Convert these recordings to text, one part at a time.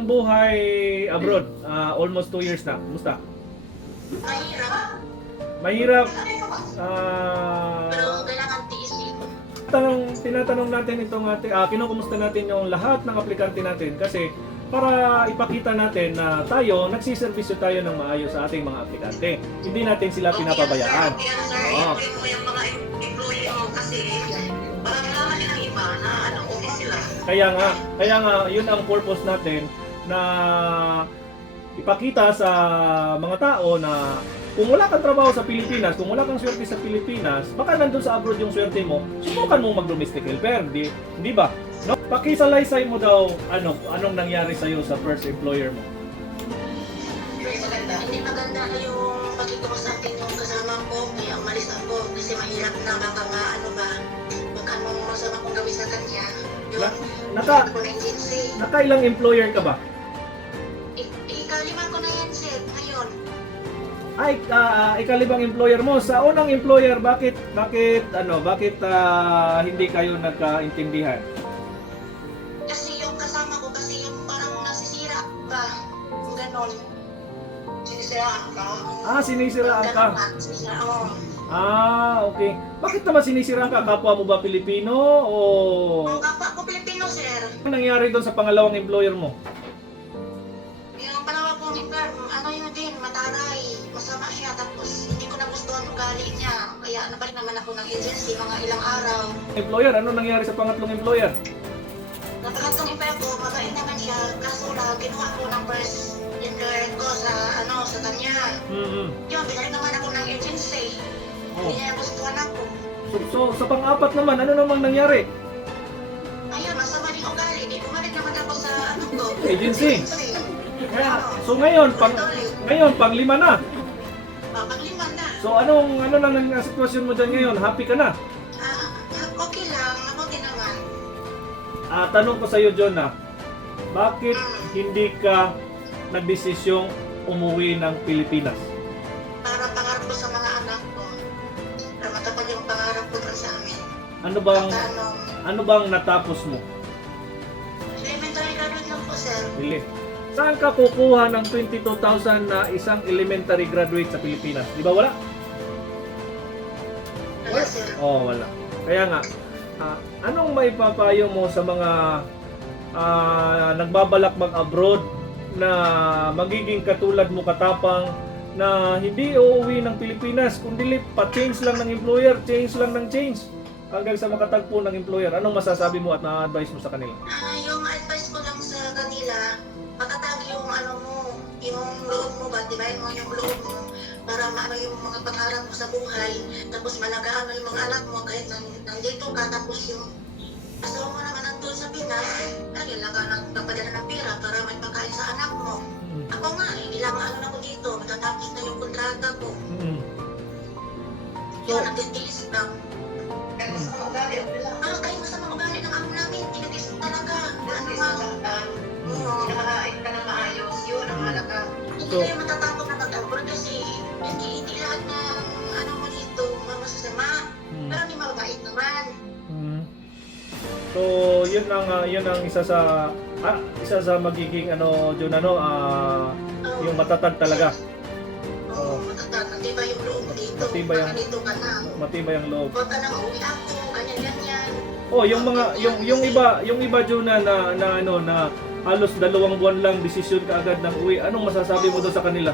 ang buhay abroad? Almost 2 years na. Kumusta? Mahirap. Mahirap. Pero kailangan tiisin. Tinatanong natin itong kinukumusta natin yung lahat ng aplikante natin kasi para ipakita natin na tayo, nagsiservisyo tayo ng maayos sa ating mga aplikante. Hindi natin sila pinapabayaan. Okay, sir. Oo. I-employ mo yung mga employee mo kasi parang naman yun ang iba na okay sila. Kaya nga, yun ang purpose natin na ipakita sa mga tao na kung wala kang trabaho sa Pilipinas, kung wala kang swerte sa Pilipinas, baka nandun sa abroad yung swerte mo, subukan mo mag-domestic helper, di ba? No? Pakisalaysay mo daw anong nangyari sa iyo sa first employer mo. Hindi maganda na yung pagkito sa akin yung kasama ko, kaya umalis ako kasi mahirap na baka baka anong masama kong gawin sa kanya. Yun, ako na agency. Nakailang employer ka ba? Ikalima ko na yan, sir, ngayon. Ay, ikalibang employer mo. Sa unang employer, bakit hindi kayo nagkaintindihan? Kasi yung kasama ko, kasi yung parang nasisira ba? Yung ganon. Sinisiraan ka. Sinisiraan ka. Sinisiraan, oo. Okay. Bakit naman sinisiraan ka? Kapwa mo ba Pilipino o Ang kapwa ko Pilipino, sir. ano nangyari doon sa pangalawang employer mo? Yung palawa kong employer, yun din, mataray. Masama siya, tapos hindi ko nagustuhan yung ugali niya. Kaya nabalik naman ako ng agency, mga ilang araw. Employer, ano nangyari sa pangatlong employer? Nakahatong employer ko, mabait naman siya. Kaso lang, kinuha ko ng first employer ko sa kanya. Yun, binalik naman ako ng agency. Hindi niya nagustuhan ako. So sa pang-apat naman, ano namang nangyari? Ayun, masama din ugali. Di bumalik naman ako sa ko. Agency. So ngayon, pang-lima na. Paglima na. So ano lang ang sitwasyon mo dyan ngayon? Happy ka na? Okay lang, mabuti naman. Tanong ko sa iyo, John, bakit hindi ka nagdesisyong umuwi ng Pilipinas? Para pangarap ko sa mga anak ko. Para matapag yung pangarap ko dun sa amin. Ano bang natapos mo? Elementary graduate lang po, sir. Really? Saan ka kukuha ng 22,000 na isang elementary graduate sa Pilipinas? Di ba wala? Wala, sir. Wala. Kaya nga, anong maipapayo mo sa mga nagbabalak mag-abroad na magiging katulad mo katapang na hindi uuwi ng Pilipinas kundi pa-change lang ng employer, change lang ng change hanggang sa makatagpo ng employer? Anong masasabi mo at na-advise mo sa kanila? Yung advice ko lang sa kanila, matatag yung yung loob mo ba, dibayin mo yung loob mo para maano yung mga pangarap mo sa buhay, tapos malagaan mo yung mga anak mo kahit nandito ka, tapos yung asawa mo naman nandun sa Pinas, lagi lang ka nagpapadala ng pera para may pagkain sa anak mo. Ako nga, ilang na ko dito, matatapos na yung kontrata ko. Yun, nagtitiis lang. Kahit masama ugali, kahit masama ugali ng amo namin, tinitiis talaga. Nakakain ka na maayos, yun ang halaga. Hindi kayo matatapos na mag-abroad kasi hindi lahat ng mo dito masasama. Pero hindi mabait naman. So, yun ang isa sa magiging John, yung matatag talaga. Matatag. Matibay yung loob mo dito. Dito ka na. Matibay ang loob. Huwag ka nang uwi ako, ganyan. Yung iba John na halos 2 buwan lang desisyon ka agad ng uwi. Anong masasabi mo doon sa kanila?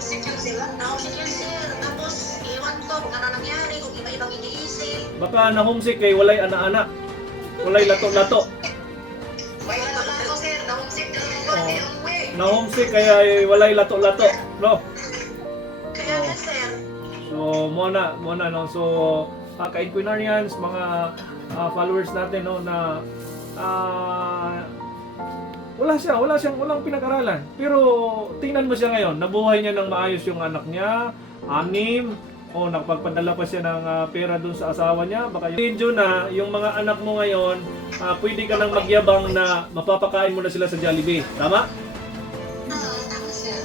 Secure sila. Secure sir. Tapos, iwan ko kung ano nangyari, kung iba-ibang iniisip. Baka na-homesick kay walay ana-ana. Walay lato-lato. Wala ako sir. Na-homesick na yung uwi. Na-homesick kaya walay lato-lato. No? Kaya nga sir. So, muna no. So, ka-Equinarians, mga followers natin no na walang pinag-aralan. Pero tingnan mo siya ngayon, nabuhay niya ng maayos yung anak niya, 6, nakapagpadala pa siya ng pera dun sa asawa niya. Baka yun na, yung mga anak mo ngayon, pwede ka nang magyabang na mapapakain mo na sila sa Jollibee. Tama? Tama sir.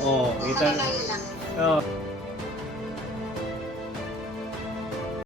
Kita.